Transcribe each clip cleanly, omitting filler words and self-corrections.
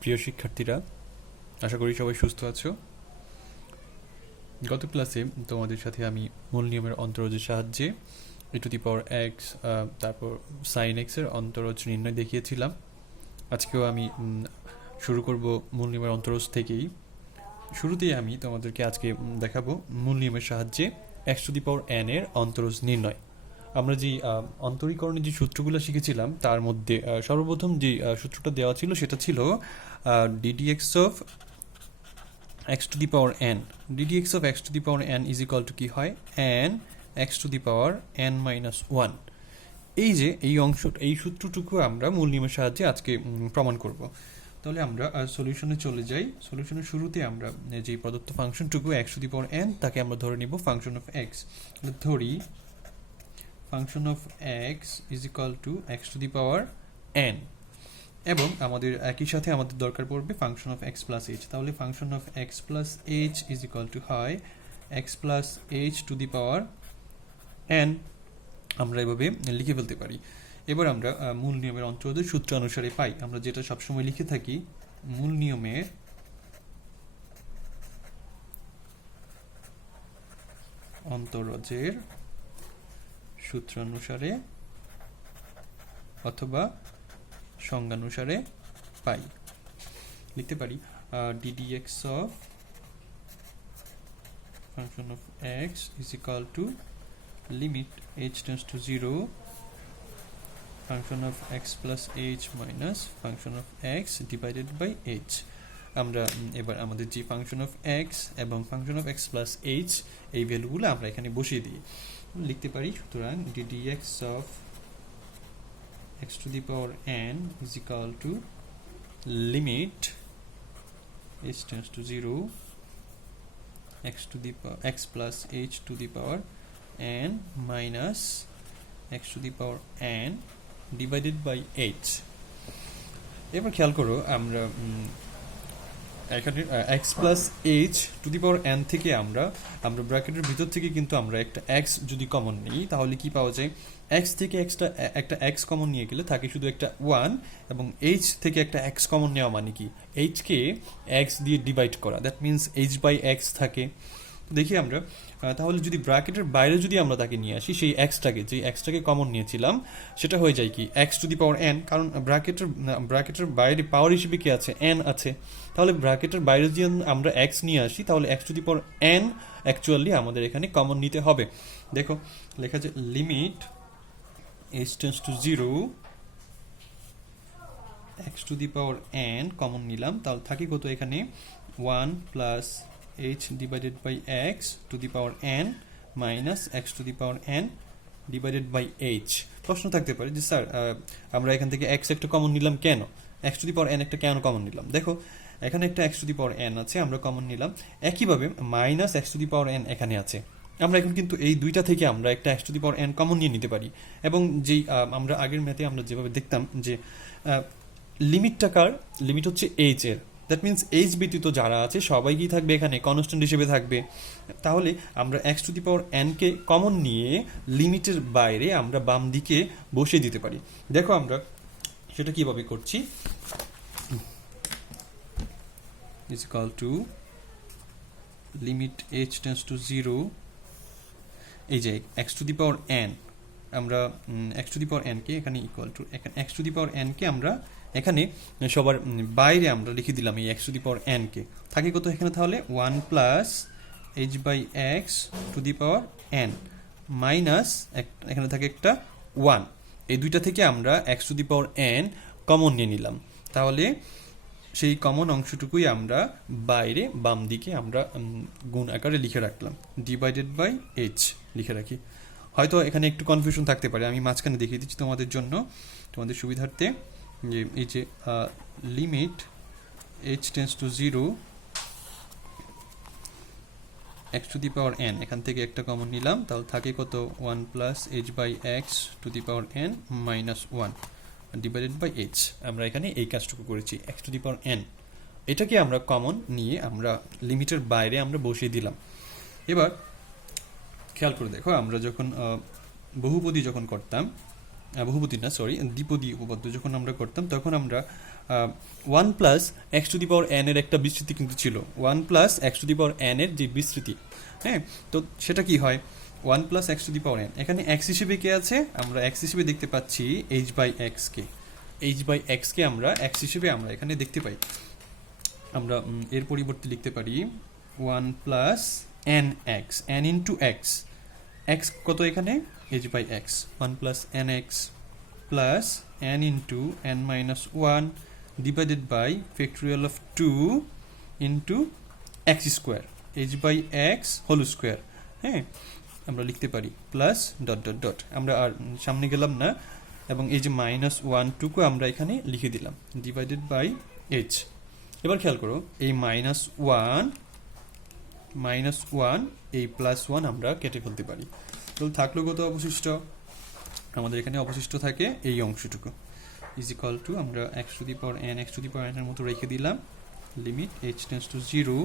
প্রিয় শিক্ষার্থীরা, আশা করি সবাই সুস্থ আছো। গত ক্লাসে তোমাদের সাথে আমি মূল নিয়মের অন্তরজের সাহায্যে e⁴x তারপর sin x এর অন্তরজ নির্ণয় দেখিয়েছিলাম। আজকেও আমি শুরু করব মূল নিয়মের অন্তরজ থেকেই। শুরুতেই আমি তোমাদেরকে আজকে দেখাবো মূল নিয়মের সাহায্যে x⁴n এর অন্তরজ নির্ণয়। আমরা যে অন্তরীকরণের যে সূত্রগুলো শিখেছিলাম তার মধ্যে সর্বপ্রথম যে সূত্রটা দেওয়া ছিল সেটা ছিল ddx of x⁴n ddx of x⁴n is equal to কি হয় n x⁴n - 1। এই যে এই সূত্রটুকু আমরা মূল নিয়মের সাহায্যে আজকে প্রমাণ করব। তাহলে আমরা সলিউশনে চলে যাই। সলিউশনের শুরুতে আমরা যে প্রদত্ত ফাংশনটুকু x⁴n তাকে আমরা ধরে নিব ফাংশন অফ x। ধরি function of x is equal to x⁴n, এবং আমাদের একই সাথে আমাদের দরকার পড়বে function of x plus h। তাহলে function of x plus h is equal to হয় x প্লাস h⁴n। আমরা এভাবে লিখে ফেলতে পারি। এবার আমরা মূল নিয়মের অন্তরজের সূত্র অনুসারে পাই, আমরা যেটা সবসময় লিখে থাকি, মূল নিয়মের অন্তরজের সূত্র অনুসারে অথবা সংজ্ঞানুসারে পাই। লিখতে পারি ddx of function of x is equal to limit h tends to 0 function of x plus h minus function of x divided by h। আমরা এবার আমাদের যে ফাংশন অফ x এবং function of x plus h এই ভ্যালুগুলো আমরা এখানে বসিয়ে দিই। লিখতে পারি সুতরাং ddx of x⁴n is equal to limit h tends to 0 x plus h⁴n minus x⁴n divided by h। এবার খেয়াল করো, আমরা এখানে x প্লাস h⁴n থেকে আমরা ব্র্যাকেটের ভিতর থেকে কিন্তু আমরা একটা x যদি কমন নিই তাহলে কি পাওয়া যায়, x থেকে একটা x কমন নিয়ে গেলে থাকে শুধু একটা 1, এবং h থেকে একটা x কমন নেওয়া মানে কি h কে x দিয়ে ডিভাইড করা, দ্যাট মিন্স h/x থাকে। দেখি আমরা তাহলে যদি ব্র্যাকেটের বাইরে যদি আমরা তাকে নিয়ে আসি, সেই এক্সটাকে কমন নিয়েছিলাম সেটা হয়ে যায় কি x⁴n, কারণ ব্র্যাকেটের বাইরে পাওয়ার হিসেবে কি আছে, n আছে। তাহলে ব্র্যাকেটের বাইরে যদি আমরা x নিয়ে আসি তাহলে x⁴n অ্যাকচুয়ালি আমাদের এখানে কমন নিতে হবে। দেখো লেখা আছে limit h tends to 0 x⁴n common নিলাম, তাহলে থাকি কত এখানে 1 plus h divided by x⁴n minus x⁴n divided by h। প্রশ্ন থাকতে পারে যে স্যার আমরা এখান থেকে x একটা কমন নিলাম কেন, x⁴n একটা কেন কমন নিলাম? দেখো এখানে একটা x⁴n আছে, আমরা কমন নিলাম। একইভাবে মাইনাস x⁴n এখানে আছে, আমরা এখন কিন্তু এই দুইটা থেকে আমরা একটা x⁴n কমন নিয়ে নিতে পারি। এবং যেই আমরা আগের ম্যাথে আমরা যেভাবে দেখতাম যে লিমিট হচ্ছে h এর, দ্যাট মিন্স h ব্যতীত যারা আছে সবাই কি থাকবে এখানে কনস্ট্যান্ট হিসেবে থাকবে। তাহলে আমরা x⁴n কে কমন নিয়ে লিমিটের বাইরে আমরা বাম দিকে বসিয়ে দিতে পারি। দেখো আমরা সেটা কিভাবে করছি, is equal to limit h tends to 0, এই যে x⁴n, আমরা x⁴n কে এখানে ইকুয়াল টু x⁴n কে আমরা এখানে সবার বাইরে আমরা লিখে দিলাম এই x⁴n কে, থাকে কত এখানে তাহলে 1 প্লাস h/x⁴n মাইনাস এখানে থাকে একটা 1। এই দুইটা থেকে আমরা x⁴n কমন নিয়ে নিলাম, তাহলে সেই কমন অংশটুকুই আমরা বাইরে বাম দিকে আমরা গুণ আকারে লিখে রাখলাম, ডিভাইডেড বাই h লিখে রাখি। হয়তো এখানে একটু কনফিউশন থাকতে পারে, আমি মাঝখানে দেখিয়ে দিচ্ছি তোমাদের জন্য, তোমাদের সুবিধার্থে, যে এই যে limit h tends to 0 x⁴n এখান থেকে একটা কমন নিলাম, তাহলে থাকে কত 1 plus h/x⁴n minus 1 divided by h। আমরা এখানে এই কাজটুকু করেছি, x⁴n এটাকে আমরা কমন নিয়ে আমরা লিমিটের বাইরে আমরা বসিয়ে দিলাম। এবার খেয়াল করে দেখো, আমরা যখন দ্বিপদী উপপাদ্য যখন আমরা করতাম তখন আমরা one plus x to the power n এর একটা বিস্তৃতি কিন্তু ছিল, one plus x to the power n এর যে বিস্তৃতি, হ্যাঁ, তো সেটা কি হয়, one plus x to the power N, এখানে এক্স হিসেবে কে আছে, আমরা এক্স হিসেবে দেখতে পাচ্ছি এইচ বাই এক্সকে, এইচ বাই এক্সকে আমরা এক্স হিসেবে আমরা এখানে দেখতে পাই। আমরা এর পরিবর্তে লিখতে পারি one plus n x, n into x, x কত এখানে, h by x, one plus n x plus n into n minus one divided by factorial of two into x square, h by x whole square, হ্যাঁ, আমরা লিখতে পারি plus dot dot dot, আমরা আর সামনে গেলাম না, এবং এই যে মাইনাস ওয়ানটুকু আমরা এখানে লিখে দিলাম ডিভাইডেড বাই এইচ। এবার খেয়াল করো, এই মাইনাস ওয়ান এই প্লাস ওয়ান আমরা কেটে ফেলতে পারি, তো থাকলো কত অবশিষ্ট, আমাদের এখানে অবশিষ্ট থাকে এই অংশটুকু, ইজ ইকুয়াল টু আমরা x to the power n এর মতো রেখে দিলাম, limit H tends to zero.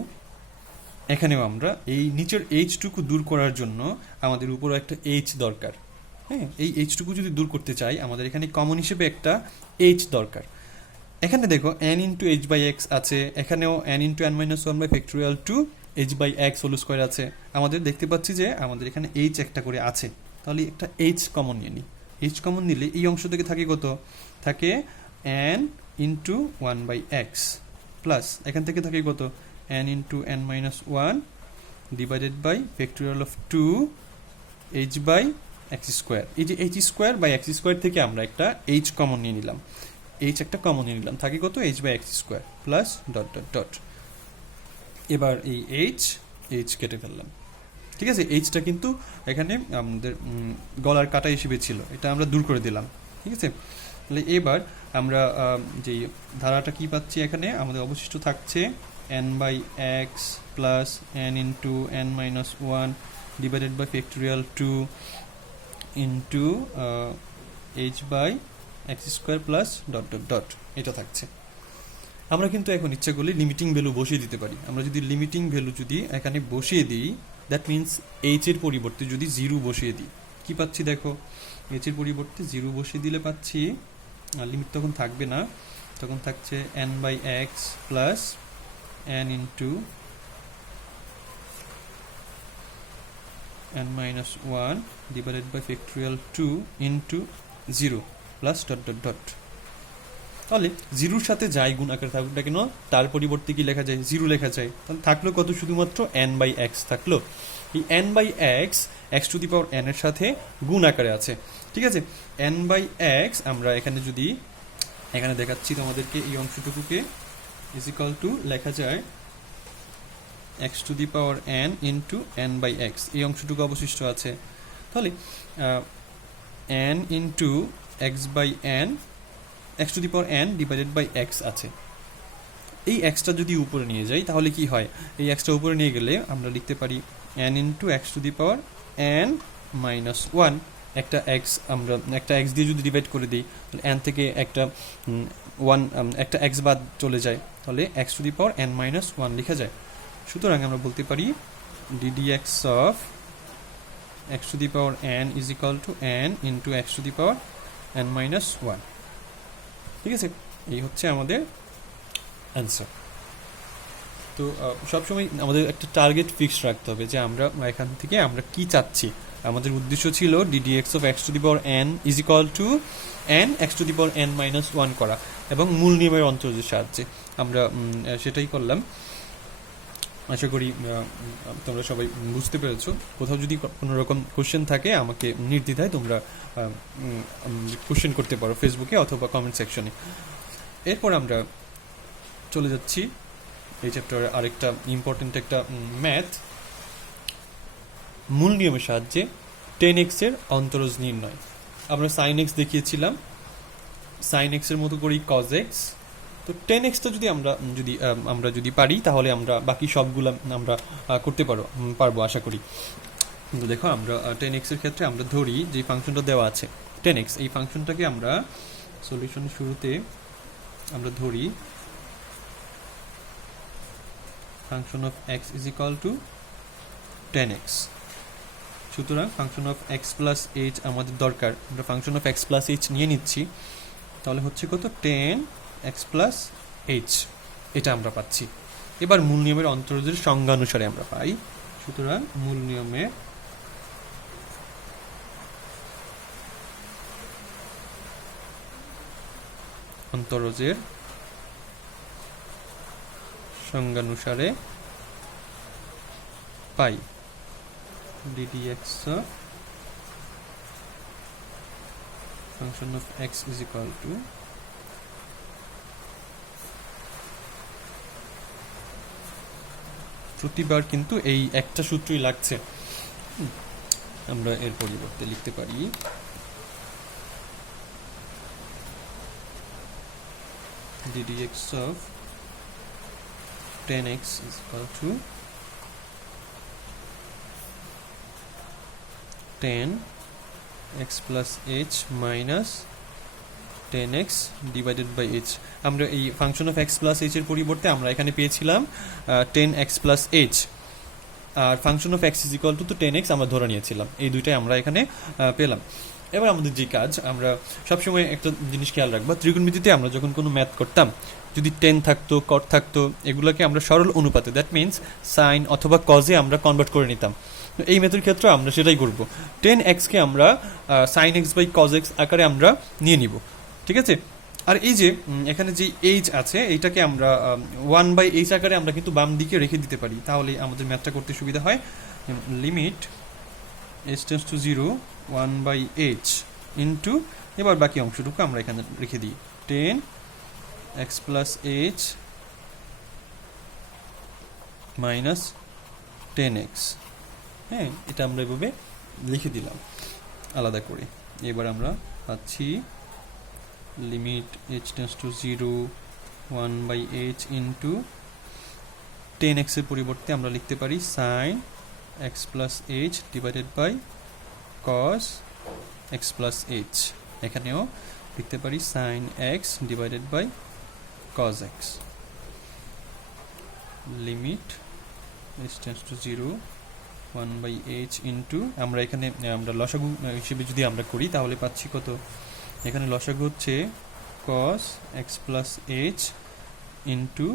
এখানেও আমরা এই নিচের এইচটুকু দূর করার জন্য আমাদের উপরও একটা এইচ দরকার, হ্যাঁ, এই এইচটুকু যদি দূর করতে চাই আমাদের এখানে কমন হিসেবে একটা এইচ দরকার। এখানে দেখো n into h by x আছে, এখানেও n into n minus one by factorial two h by x whole square আছে, আমাদের দেখতে পাচ্ছি যে আমাদের এখানে এইচ একটা করে আছে, তাহলে একটা এইচ কমন নিয়ে নিই, এইচ কমন নিলে এই অংশ থেকে থাকে কত, থাকে n into one by x plus এখান থেকে থাকে কত, n into n minus one divided by factorial of two h by x square, এই যে h square by x square থেকে আমরা একটা এইচ কমন নিয়ে নিলাম, এইচ একটা কমন নিয়ে নিলাম, থাকে কত, h by x square plus dot dot dot. এবার এই এইচ কেটে ফেললাম, ঠিক আছে, এইচটা কিন্তু এখানে আমাদের গলার কাটা হিসেবে ছিল, এটা আমরা দূর করে দিলাম, ঠিক আছে। তাহলে এবার আমরা যেই ধারাটা কি পাচ্ছি, এখানে আমাদের অবশিষ্ট থাকছে n by x plus n into n minus one divided by factorial two into h by x square plus dot dot dot, এটা থাকছে। আমরা কিন্তু এখন ইচ্ছা করলে লিমিটিং ভ্যালু বসিয়ে দিতে পারি, আমরা যদি লিমিটিং ভ্যালু যদি এখানে বসিয়ে দিই, দ্যাট মিনস এইচ এর পরিবর্তে যদি জিরো বসিয়ে দিই, কি পাচ্ছি দেখো, এইচ এর পরিবর্তে জিরো বসিয়ে দিলে পাচ্ছি, লিমিট তখন থাকবে না, তখন থাকছে n by x plus n into n minus one divided by factorial two into zero plus dot dot dot. তাহলে জিরোর সাথে যাই গুণ আকারে থাকুক না কেন, তার পরিবর্তে কি লেখা যায়, জিরো লেখা যায়, তাহলে থাকলো কত, শুধুমাত্র এন বাই এক্স থাকলো, এই n by x x to the power n এর সাথে গুণ আকারে আছে, ঠিক আছে। এন বাই এক্স আমরা এখানে যদি এখানে দেখাচ্ছি তোমাদেরকে, এই অংশটুকুকে ইজ ইকুয়াল টু লেখা যায় x to the power n into n by x, এই অংশটুকু অবশিষ্ট আছে, তাহলে n into x by n, x to the power n divided by x আছে, এই এক্সটা যদি উপরে নিয়ে যাই তাহলে কি হয়, এই এক্সটা উপরে নিয়ে গেলে আমরা লিখতে পারি N into x to the power N minus one, একটা এক্স আমরা একটা এক্স দিয়ে যদি ডিভাইড করে দিই তাহলে এন থেকে একটা ওয়ান একটা এক্স বাদ চলে যায়, তাহলে x to the power N minus one লেখা যায়। সুতরাং আমরা বলতে পারি DD x of x to the power N is equal two N into x to the power N minus one, ঠিক আছে, এই হচ্ছে আমাদের অ্যান্সার। তো সবসময় আমাদের একটা টার্গেট ফিক্স রাখতে হবে যে আমরা এখান থেকে আমরা কি চাচ্ছি, আমাদের উদ্দেশ্য ছিল DD x of x to the power N is equal two N x to the power N minus one করা, এবং মূল নিয়মের অন্তর্যের সাহায্যে আমরা সেটাই করলাম। আশা করি তোমরা সবাই বুঝতে পেরেছো। কোথাও যদি কোনো রকম কোশ্চেন থাকে আমাকে নির্দ্বিধায় তোমরা কোশ্চেন করতে পারো ফেসবুকে অথবা কমেন্ট সেকশনে। এরপর আমরা চলে যাচ্ছি এই চ্যাপ্টারে আরেকটা ইম্পর্টেন্ট একটা ম্যাথ, মূল নিয়মের সাহায্যে 10x এর অন্তরজ নির্ণয়। আমরা sin x দেখিয়েছিলাম, sin x এর মতো করেই cos x, তো 10x টা আমরা যদি পারি তাহলে আমরা বাকি সবগুলো আমরা করতে পারবো আশা করি। কিন্তু দেখো আমরা 10x এর ক্ষেত্রে আমরা ধরি যে ফাংশনটা দেওয়া আছে 10x, এই ফাংশনটাকে আমরা সলিউশনের শুরুতে আমরা ধরি function of x is equal two 10x। সুতরাং function of x plus h আমাদের দরকার, আমরা function of x plus h নিয়ে নিচ্ছি, তাহলে হচ্ছে কত 10 এক্স প্লাস এইচ, এটা আমরা পাচ্ছি। এবার মূল নিয়মের অন্তরজের সংজ্ঞা অনুসারে আমরা পাই, সুতরাং মূল নিয়মের অন্তরজের সংজ্ঞানুসারে পাই ddx function of x is equal to প্রতিবার কিন্তু এই একটা সূত্রই লাগছে, আমরা এর পরিবর্তে লিখতে পারি ddx of 10x is equal to 10x plus h minus 10x divided by h। আমরা এই function of x plus h এর পরিবর্তে আমরা এখানে পেয়েছিলাম 10x plus h, আর function of x is equal to 10x আমরা ধরে নিয়েছিলাম, এই দুইটাই আমরা এখানে পেলাম। এবার আমাদের যে কাজ, আমরা সবসময় একটা জিনিস খেয়াল রাখবো, ত্রিকোণমিতিতে আমরা যখন কোনো ম্যাথ করতাম, যদি টেন থাকতো, কট থাকতো, এগুলোকে আমরা সরল অনুপাতে, দ্যাট মিনস সাইন অথবা কজে আমরা কনভার্ট করে নিতাম। এই ম্যাথের ক্ষেত্রে আমরা সেটাই করব, 10xকে আমরা sine x by cos x আকারে আমরা নিয়ে নিব, ঠিক আছে। আর এই যে এখানে যে এইচ আছে, এইটাকে আমরা 1/h আকারে আমরা কিন্তু বাম দিকে রেখে দিতে পারি, তাহলে আমাদের ম্যাথটা করতে সুবিধা হয়। Limit h tends to 0 1/h into, এবার বাকি অংশটুকু আমরা এখানে রেখে দিই 10x plus h minus 10x। হ্যাঁ, এটা আমরা এভাবে লিখে দিলাম আলাদা করে। এবার আমরা পাচ্ছি limit h tends to 0 1/h into 10x এর পরিবর্তে আমরা লিখতে পারি sine x plus h divided by cos x plus h। এখানেও লিখতে পারি sin x divided by cos x। Limit h tends to 0 1/h into, আমরা এখানে আমরা লসাগু হিসেবে যদি আমরা করি তাহলে পাচ্ছি কত, এখানে লসাগু হচ্ছে cos x plus h into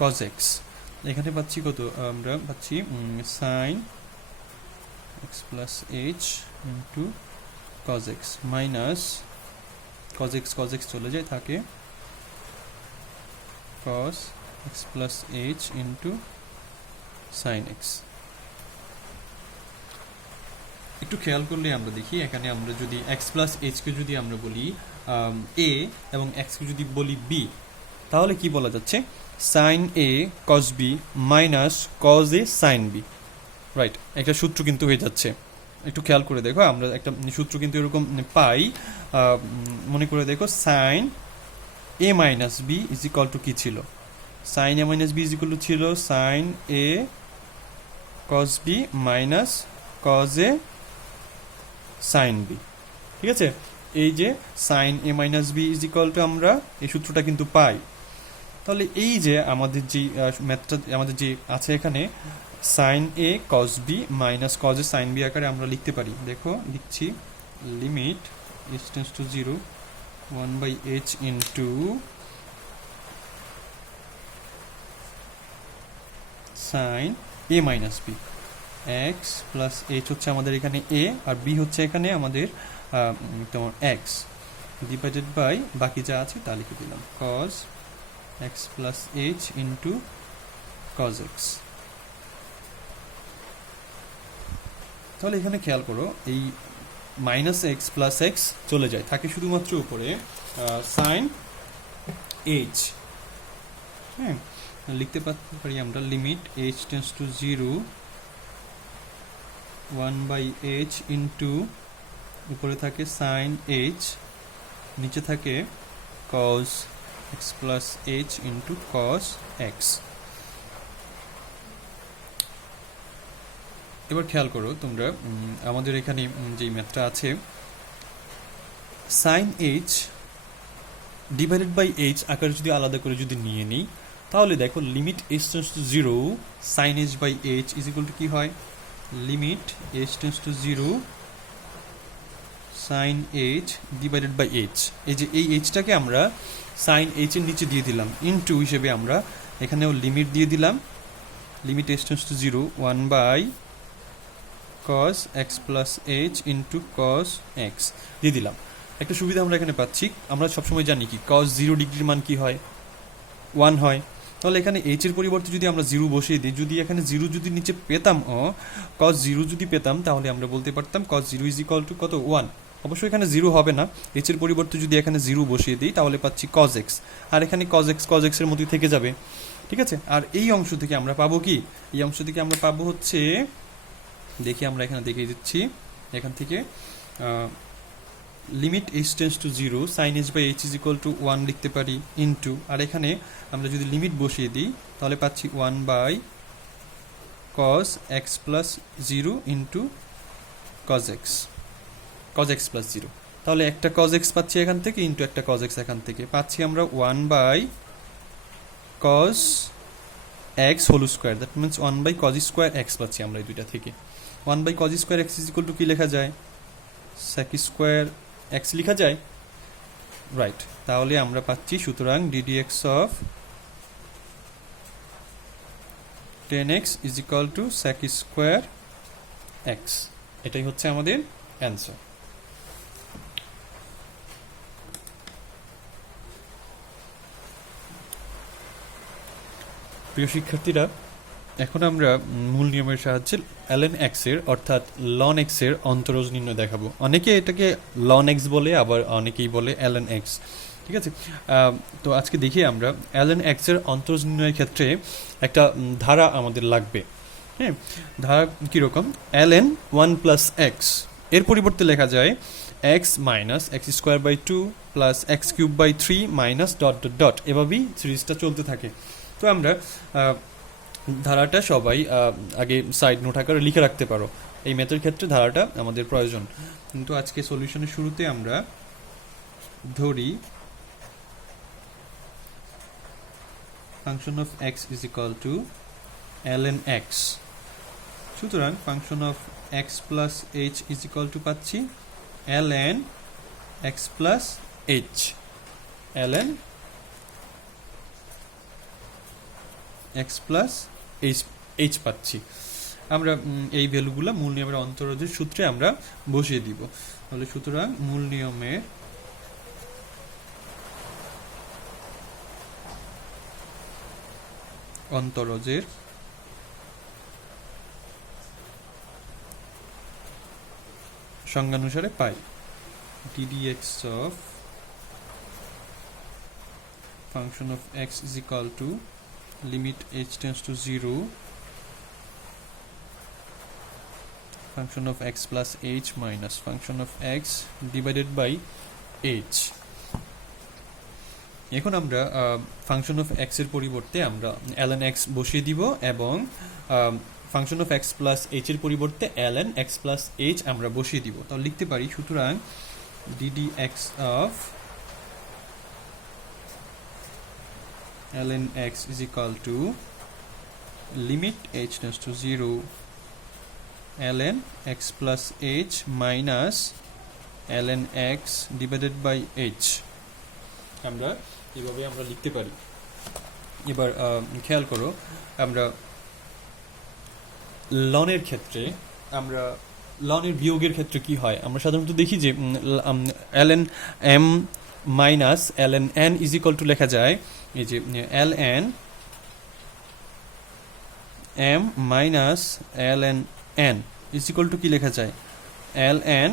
cos x। এখানে পাচ্ছি কত, আমরা পাচ্ছি sin x plus h into cos x minus cos x চলে যায়, থাকে cos x plus h into sin x। একটু খেয়াল করলে আমরা দেখি, এখানে আমরা যদি x plus h কে যদি আমরা বলি a এবং x কে যদি বলি b, তাহলে কি বলা যাচ্ছে, sin a cos b minus cos a sin b, right. একটা সূত্র কিন্তু হয়ে যাচ্ছে, একটু খেয়াল করে দেখো, আমরা একটা সূত্র কিন্তু এরকম পাই, মনে করে দেখো sin a minus b is equal to কি ছিল, sin a minus b is equal two ছিল sin a cos b minus cos a sin b, ঠিক আছে। এই যে sin a minus b is equal two আমরা এই সূত্রটা কিন্তু পাই। তাহলে এই যে আমাদের যে ম্যাথটা আমাদের যে আছে এখানে sin a cos b minus cos a sin b আকারে আমরা লিখতে পারি। দেখো লিখছি limit h tends to 0 1/h into sin a minus b, x plus h হচ্ছে আমাদের এখানে a, আর b হচ্ছে এখানে আমাদের তোমার x, ডিভাইডেড বাই বাকি যা আছে তা লিখে দিলাম cos x plus h into cos x। তাহলে এখানে খেয়াল করো, এই মাইনাস এক্স প্লাস এক্স চলে যায়, থাকে শুধুমাত্র উপরে সাইন h। হ্যাঁ, লিখতে পারি আমরা limit h tends to 0 1/h into, উপরে থাকে সাইন h, নিচে থাকে cos x plus h into cos x। এবার খেয়াল করো তোমরা, আমাদের এখানে যে ম্যাথটা আছে sin h divided by h আকারে যদি আলাদা করে যদি নিয়ে নিই, তাহলে দেখো limit h tends to 0 sin h by h is equal to কি হয়, limit h tends to 0 sine h divided by h, এই যে এই এইচটাকে আমরা সাইন এইচ এর নিচে দিয়ে দিলাম, ইনটু হিসেবে আমরা এখানেও লিমিট দিয়ে দিলাম, limit h tends to 0 1 by cos x plus h into cos x দিয়ে দিলাম। একটা সুবিধা আমরা এখানে পাচ্ছি, আমরা সবসময় জানি কি cos 0 ডিগ্রির মান কি হয়, 1 হয়। তাহলে এখানে h এর পরিবর্তে যদি আমরা 0 বসিয়ে দিই, যদি এখানে 0 যদি নিচে পেতাম cos 0 যদি পেতাম, তাহলে আমরা বলতে পারতাম cos 0 ইজ ইকুয়াল টু কত, 1। অবশ্যই এখানে 0 হবে না, h এর পরিবর্তে যদি এখানে 0 বসিয়ে দিই তাহলে পাচ্ছি cos x, আর এখানে cos x এর মতোই থেকে যাবে, ঠিক আছে। আর এই অংশ থেকে আমরা পাবো কি, এই অংশ থেকে আমরা পাবো হচ্ছে, দেখি আমরা এখানে দেখিয়ে দিচ্ছি, এখান থেকে limit h tends to 0 sin h by h is equal to 1 লিখতে পারি, ইনটু, আর এখানে আমরা যদি লিমিট বসিয়ে দিই তাহলে পাচ্ছি 1 by cos x plus 0 into cos x plus 0। তাহলে একটা cos x পাচ্ছি এখান থেকে, ইন্টু একটা cos x এখান থেকে পাচ্ছি আমরা 1 by cos x whole square, that means 1 by cos square x পাচ্ছি আমরা এই দুইটা থেকে। 1 by cos square x is equal to কি লেখা যায়, sec স্কোয়ার x লেখা যায়, রাইট। তাহলে আমরা পাচ্ছি সুতরাং ddx of 10x is equal two sec square x, এটাই হচ্ছে আমাদের অ্যান্সার। প্রিয় শিক্ষার্থীরা, এখন আমরা মূল নিয়মের সাহায্যে ln x এর অর্থাৎ ln x এর অন্তরজ নির্ণয় দেখাবো। অনেকে এটাকে ln x বলে, আবার অনেকেই বলে ln x, ঠিক আছে। তো আজকে দেখি আমরা ln x এর অন্তরজ নির্ণয়ের ক্ষেত্রে একটা ধারা আমাদের লাগবে। হ্যাঁ, ধারা কীরকম, ln 1 প্লাস x এর পরিবর্তে লেখা যায় x minus x square by 2 plus x cube by 3 minus dot dot dot, এভাবেই সিরিজটা চলতে থাকে। তো আমরা ধারাটা সবাই আগে সাইড নোট আকারে লিখে রাখতে পারো, এই ম্যাথের ক্ষেত্রে ধারাটা আমাদের প্রয়োজন। কিন্তু আজকে সলিউশনের শুরুতে আমরা ধরি function of x is equal two ln x, সুতরাং function of x plus h is equal two পাচ্ছি ln x plus h, ln x plus h পাচ্ছি। আমরা এই ভ্যালুগুলো মূল নিয়মের অন্তরজের সূত্রে আমরা বসিয়ে দিব। তাহলে সুতরাং মূল নিয়মের অন্তরজের সংজ্ঞানুসারে পাই ddx of function of x is equal to limit h tends to 0 function of x plus h minus function of x divided by h। এখন আমরা ফাংশন অফ x এর পরিবর্তে আমরা ln x বসিয়ে দিব, এবং function of x plus h এর পরিবর্তে ln x প্লাস h আমরা বসিয়ে দিব। তাহলে লিখতে পারি সুতরাং ddx of ln x is equal to limit h tends to 0 ln x plus h minus ln x divided by h, আমরা এইভাবে আমরা লিখতে পারি। এবার খেয়াল করো, আমরা লনের ক্ষেত্রে, আমরা লনের বিয়োগের ক্ষেত্রে কি হয়, আমরা সাধারণত দেখি যে ln m minus ln n is equal to লেখা যায়, এই যে ln m minus ln n is equal to কি লেখা যায়, ln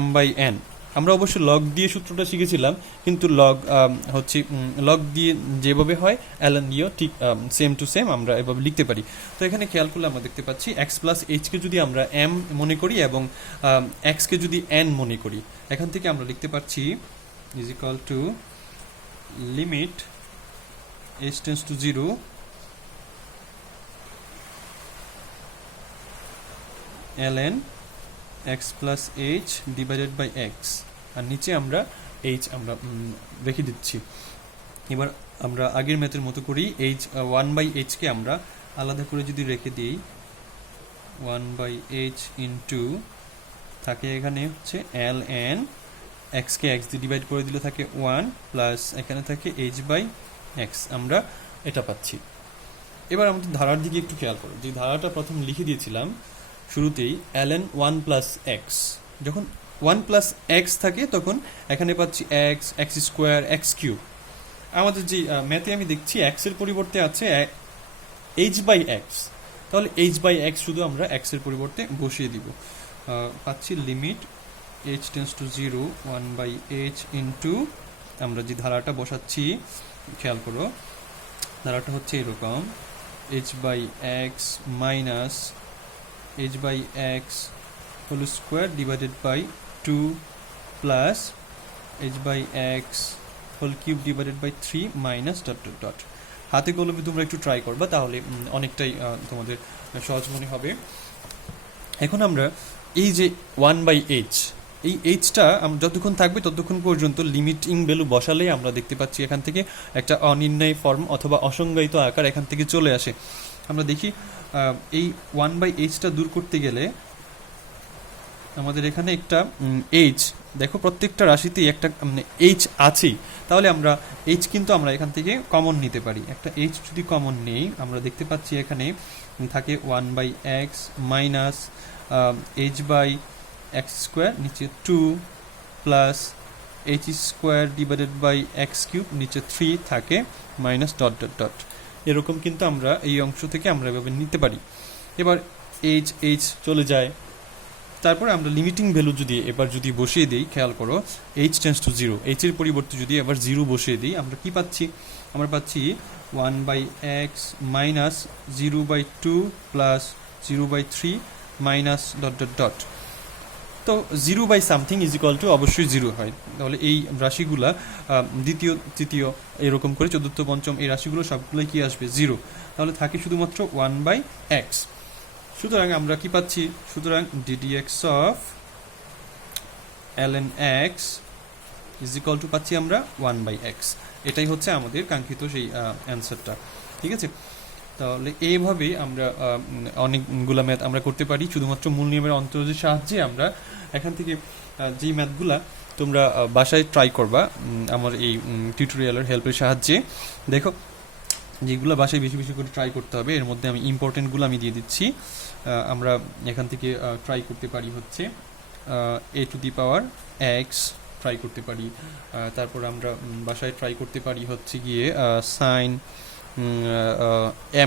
m বাই n। আমরা অবশ্য লগ দিয়ে সূত্রটা শিখেছিলাম, কিন্তু লগ হচ্ছে লগ দিয়ে যেভাবে হয় ln দিয়েও ঠিক সেম টু সেম আমরা এভাবে লিখতে পারি। তো এখানে খেয়াল করলে আমরা দেখতে পাচ্ছি x প্লাস এইচকে যদি আমরা m মনে করি এবং xকে যদি n মনে করি, এখান থেকে আমরা লিখতে পাচ্ছি is equal to limit h tends to 0 ln x plus h divided by x, আর নিচে আমরা h আমরা রেখে দিচ্ছি। এবার আমরা আগের ম্যাথের মতো করি h 1 বাই h কে আমরা আলাদা করে যদি রেখে দিই 1 বাই h ইন্টু থাকে এখানে হচ্ছে ln x কে x দিয়ে ডিভাইড করে দিলে থাকে 1 প্লাস এখানে থাকে h/x, আমরা এটা পাচ্ছি। এবার আমাদের ধারার দিকে একটু খেয়াল করো, যে ধারাটা প্রথম লিখে দিয়েছিলাম শুরুতেই ln 1 প্লাস x, যখন 1 প্লাস x থাকে তখন এখানে পাচ্ছি x স্কোয়ার x কিউব। আমাদের যে ম্যাথে আমি দেখছি x এর পরিবর্তে আছে h/x, তাহলে h/x শুধু আমরা x এর পরিবর্তে বসিয়ে দিব। পাচ্ছি limit h tends to 0 1/h into, আমরা যে ধারাটা বসাচ্ছি খেয়াল করো, ধারাটা হচ্ছে এরকম h/x minus h/x whole square divided by 2 plus h/x whole cube divided by 3 minus dot dot dot. হাতে কলমে তোমরা একটু ট্রাই করবা, তাহলে অনেকটাই তোমাদের সহজ মনে হবে। এখন আমরা এই যে 1/h, এই এইচটা যতক্ষণ থাকবে ততক্ষণ পর্যন্ত লিমিটিং ভ্যালু বসালেই আমরা দেখতে পাচ্ছি এখান থেকে একটা অনির্ণয় ফর্ম অথবা অসংজ্ঞায়িত আকার এখান থেকে চলে আসে। আমরা দেখি এই 1/hটা দূর করতে গেলে আমাদের এখানে একটা h, দেখো প্রত্যেকটা রাশিতেই একটা h আছেই, তাহলে আমরা h কিন্তু আমরা এখান থেকে কমন নিতে পারি। একটা h যদি কমন নেই, আমরা দেখতে পাচ্ছি এখানে থাকে 1/x মাইনাস h/x স্কোয়ার, নিচে 2 plus h square divided by x cube, নিচে 3 থাকে মাইনাস ডট ডট ডট। এরকম কিন্তু আমরা এই অংশ থেকে আমরা এভাবে নিতে পারি। এবার h চলে যায়, তারপরে আমরা লিমিটিং ভ্যালু যদি বসিয়ে দিই, খেয়াল করো h টেন্ডস টু 0, h এর পরিবর্তে যদি আবার 0 বসিয়ে দিই, আমরা কি পাচ্ছি? আমরা পাচ্ছি 1/x minus 0/2 plus 0/3 minus dot dot dot. তো 0/something ইজ ইকুয়াল টু অবশ্যই 0 হয়, তাহলে এই রাশিগুলা দ্বিতীয় তৃতীয় এরকম করে চতুর্থ পঞ্চম এই রাশিগুলো সবগুলোই কি আসবে? 0, তাহলে থাকে শুধুমাত্র 1/x। সুতরাং আমরা কি পাচ্ছি? সুতরাং ddx of ln x is equal two পাচ্ছি আমরা 1/x। এটাই হচ্ছে আমাদের কাঙ্ক্ষিত সেই অ্যান্সারটা, ঠিক আছে? তাহলে এইভাবেই আমরা অনেকগুলা ম্যাথ আমরা করতে পারি শুধুমাত্র মূল নিয়মের অন্তর্যের সাহায্যে। আমরা এখান থেকে যেই ম্যাথগুলা তোমরা বাসায় ট্রাই করবা আমার এই টিউটোরিয়ালের হেল্পের সাহায্যে, দেখো যেগুলো বাসায় বেশি বেশি করে ট্রাই করতে হবে, এর মধ্যে আমি ইম্পর্টেন্টগুলো আমি দিয়ে দিচ্ছি। আমরা এখান থেকে ট্রাই করতে পারি হচ্ছে a⁴x ট্রাই করতে পারি, তারপর আমরা বাসায় ট্রাই করতে পারি হচ্ছে গিয়ে sin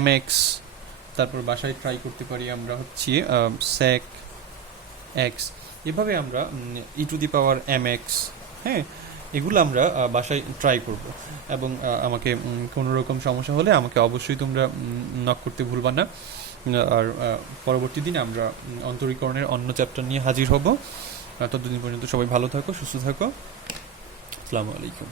mx, তারপর বাসায় ট্রাই করতে পারি আমরা হচ্ছে sec x, এভাবে আমরা e⁴mx, হ্যাঁ, এগুলো আমরা বাসায় ট্রাই করব। এবং আমাকে কোনো রকম সমস্যা হলে আমাকে অবশ্যই তোমরা নক করতে ভুলবা না। আর পরবর্তী দিনে আমরা অন্তরীকরণের অন্য চ্যাপ্টার নিয়ে হাজির হব। ততদিন পর্যন্ত সবাই ভালো থাকো, সুস্থ থাকো। আসসালামু আলাইকুম।